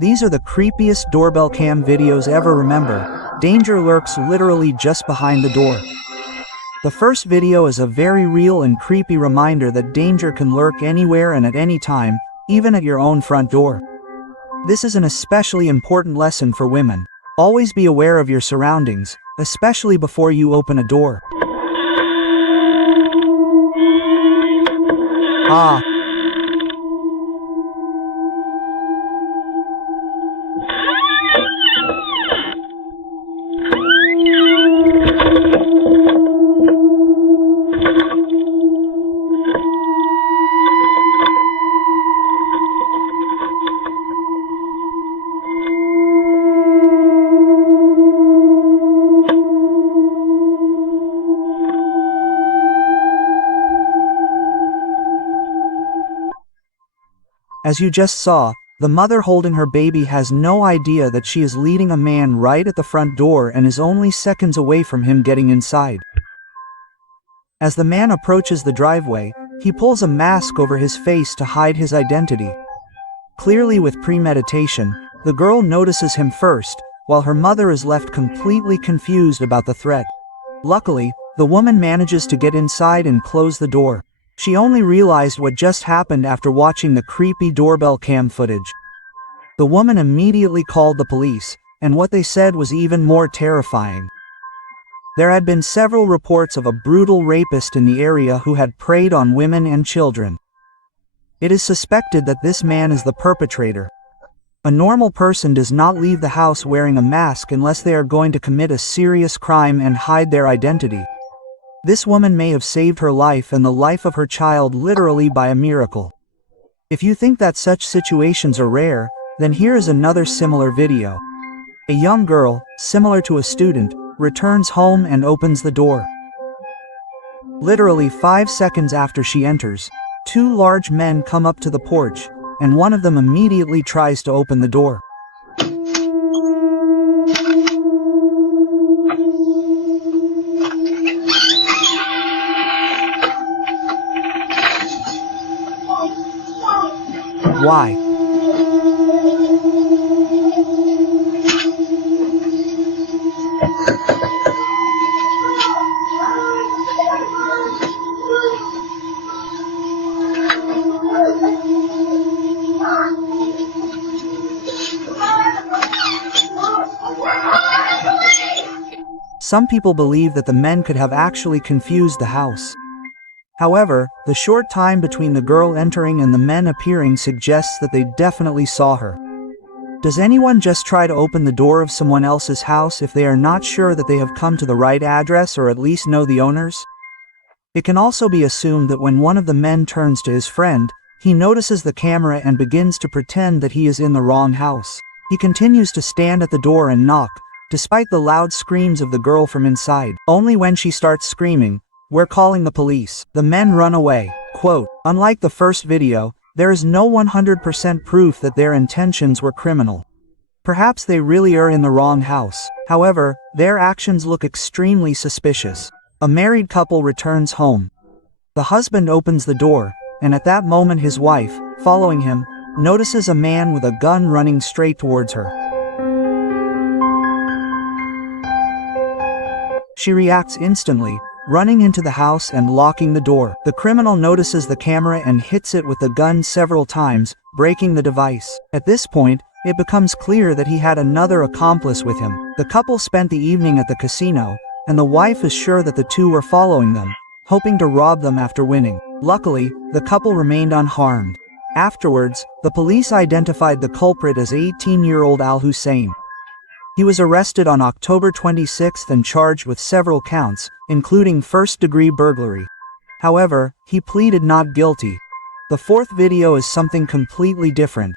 These are the creepiest doorbell cam videos ever. Remember, danger lurks literally just behind the door. The first video is a very real and creepy reminder that danger can lurk anywhere and at any time, even at your own front door. This is an especially important lesson for women. Always be aware of your surroundings, especially before you open a door. As you just saw, the mother holding her baby has no idea that she is leading a man right at the front door and is only seconds away from him getting inside. As the man approaches the driveway, he pulls a mask over his face to hide his identity. Clearly with premeditation, the girl notices him first, while her mother is left completely confused about the threat. Luckily, the woman manages to get inside and close the door. She only realized what just happened after watching the creepy doorbell cam footage. The woman immediately called the police, and what they said was even more terrifying. There had been several reports of a brutal rapist in the area who had preyed on women and children. It is suspected that this man is the perpetrator. A normal person does not leave the house wearing a mask unless they are going to commit a serious crime and hide their identity. This woman may have saved her life and the life of her child literally by a miracle. If you think that such situations are rare, then here is another similar video. A young girl, similar to a student, returns home and opens the door. Literally 5 seconds after she enters, two large men come up to the porch, and one of them immediately tries to open the door. Why? Some people believe that the men could have actually confused the house. However, the short time between the girl entering and the men appearing suggests that they definitely saw her. Does anyone just try to open the door of someone else's house if they are not sure that they have come to the right address or at least know the owners? It can also be assumed that when one of the men turns to his friend, he notices the camera and begins to pretend that he is in the wrong house. He continues to stand at the door and knock, despite the loud screams of the girl from inside. Only when she starts screaming, "We're calling the police," the men run away. Quote, "Unlike the first video, there is no 100% proof that their intentions were criminal. Perhaps they really are in the wrong house. However, their actions look extremely suspicious." A married couple returns home. The husband opens the door, and at that moment his wife, following him, notices a man with a gun running straight towards her. She reacts instantly, running into the house and locking the door. The criminal notices the camera and hits it with the gun several times, breaking the device. At this point, it becomes clear that he had another accomplice with him. The couple spent the evening at the casino, and the wife is sure that the two were following them, hoping to rob them after winning. Luckily, the couple remained unharmed. Afterwards, the police identified the culprit as 18-year-old Al Hussein. He was arrested on October 26 and charged with several counts, including first-degree burglary. However, he pleaded not guilty. The fourth video is something completely different.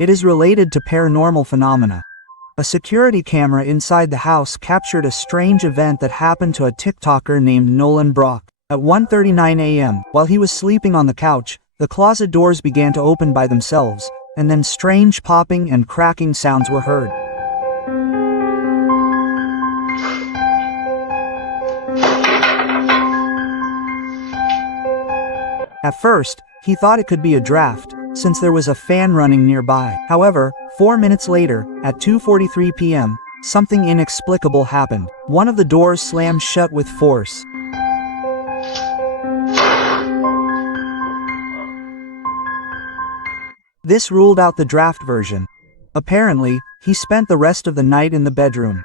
It is related to paranormal phenomena. A security camera inside the house captured a strange event that happened to a TikToker named Nolan Brock. At 1:39 a.m., while he was sleeping on the couch, the closet doors began to open by themselves, and then strange popping and cracking sounds were heard. At first, he thought it could be a draft, since there was a fan running nearby. However, 4 minutes later, at 2:43 p.m., something inexplicable happened. One of the doors slammed shut with force. This ruled out the draft version. Apparently, he spent the rest of the night in the bedroom.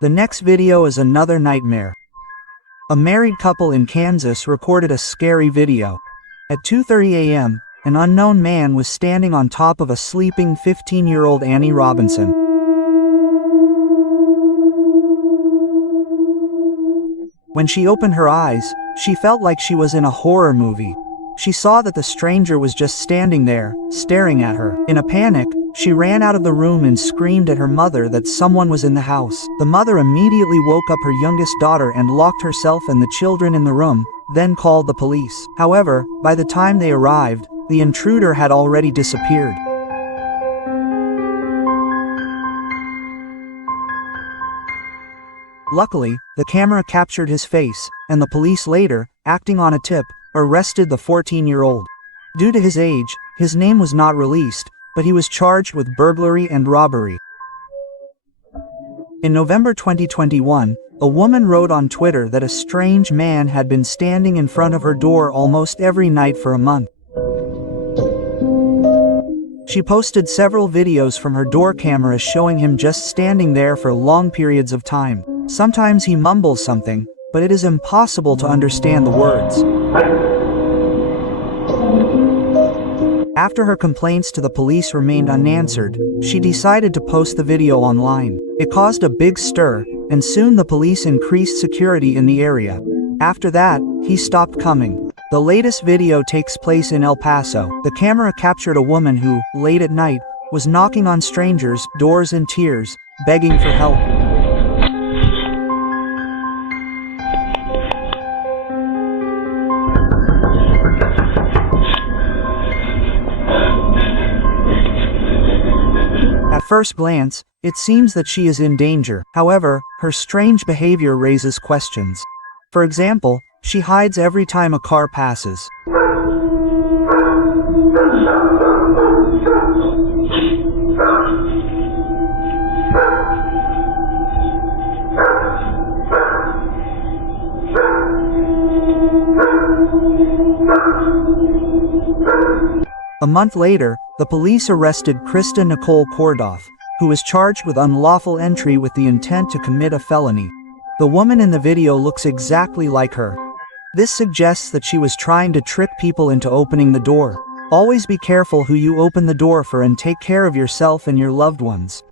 The next video is another nightmare. A married couple in Kansas recorded a scary video. At 2:30 a.m., an unknown man was standing on top of a sleeping 15-year-old Annie Robinson. When she opened her eyes, she felt like she was in a horror movie. She saw that the stranger was just standing there, staring at her. In a panic, she ran out of the room and screamed at her mother that someone was in the house. The mother immediately woke up her youngest daughter and locked herself and the children in the room, then called the police. However, by the time they arrived, the intruder had already disappeared. Luckily, the camera captured his face, and the police later, acting on a tip, arrested the 14-year-old. Due to his age, his name was not released, but he was charged with burglary and robbery. In November 2021, a woman wrote on Twitter that a strange man had been standing in front of her door almost every night for a month. She posted several videos from her door cameras showing him just standing there for long periods of time. Sometimes he mumbles something, but it is impossible to understand the words. After her complaints to the police remained unanswered, she decided to post the video online. It caused a big stir, and soon the police increased security in the area. After that, he stopped coming. The latest video takes place in El Paso. The camera captured a woman who, late at night, was knocking on strangers' doors in tears, begging for help. At first glance, it seems that she is in danger. However, her strange behavior raises questions. For example, she hides every time a car passes. A month later, the police arrested Krista Nicole Kordoff, who was charged with unlawful entry with the intent to commit a felony. The woman in the video looks exactly like her. This suggests that she was trying to trick people into opening the door. Always be careful who you open the door for and take care of yourself and your loved ones.